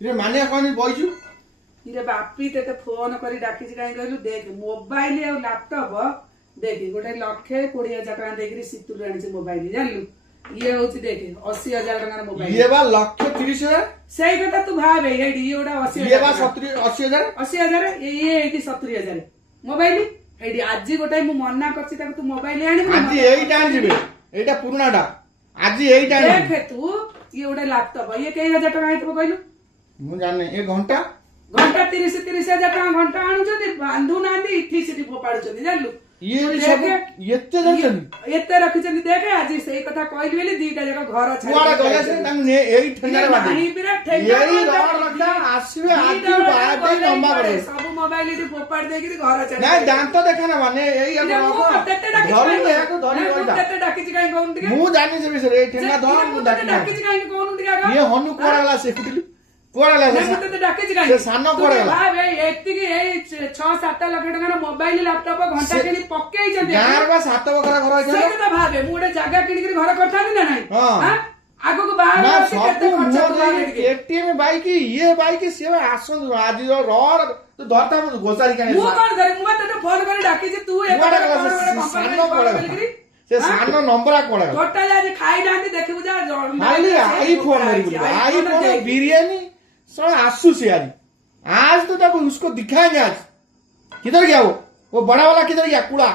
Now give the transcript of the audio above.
रे माने कौन बइजु इरे बापी ते फोन करी डाकी कहीं कहलु देख मोबाइल और लैपटॉप देख गोटे 1,20,000 टका देकरी सितुल आनी मोबाइल जानलु ये होची देख 80,000 टका मोबाइल ये बा 1,30,000 सही कथा तू भावे एडी ओडा 80,000 ये बा 80,000 80,000 ये एडी 70,000 मोबाइल एडी आज गोटे मु मना करछि ताको तू मोबाइल आनी आज एइटा आनिबे एइटा पुरानाटा आज एइटा देख तू ये ओडा लैपटॉप ये कई हजार टका आइतबो कहलु मु जाने ए घंटा घंटा 30,000 टका घंटा आणुछथि बांधु नांदी इठी सिटी फोपाडुछथि जानलु ये सब एते जानछन एते रखिछथि देखे आज सेही कथा कहली बेली दीटा जक घर छाडी कुआडा गले से तम ने एई ठंडा बाटे नहीं बिरा ठेंगा एई रड लखा आसीबे आती बाटे लंबा करे सब मोबाइल इठी फोपाड देकि घर छाडी नहीं दांत देखा ना माने एई धरि याको धरि होइता तेते डाकिछि काई कोन दिके मु जानि से विषय ए ठंडा धर मु डाकिछि काई कोन दिके ये हनु कोडा गला से कुटिलु कोडा गला नहीं तेते डाकिछि काई से सानो कोडा गला भाई एत्ति की ए 6-7 लाख टका मोबाइल लैपटॉप घंटा किनी पक्केइ जंदे गार बा 7 बकरा घर से है कथा भाबे मु गोटे जगह किनी घर करथानी ना नहीं हां आगो को बाहर ना से केते सब खर्च मोर करबे एटीएम बाइक ये बाइक से आसन आज रड तो धरता गोसारी काने मु कोन धरे मु तेते फोन करे डाकिछि तू ए कोडा गला से सानो कोडा गला से सानो नंबर कोडा गला टोटल आज खाई नांदी देखिबु जा खाली आईफोन मेरी आईफोन बिरयानी साला आसू से आज तो उसको दिखाएंगे आज किधर गया वो बड़ा वाला किधर गया कूड़ा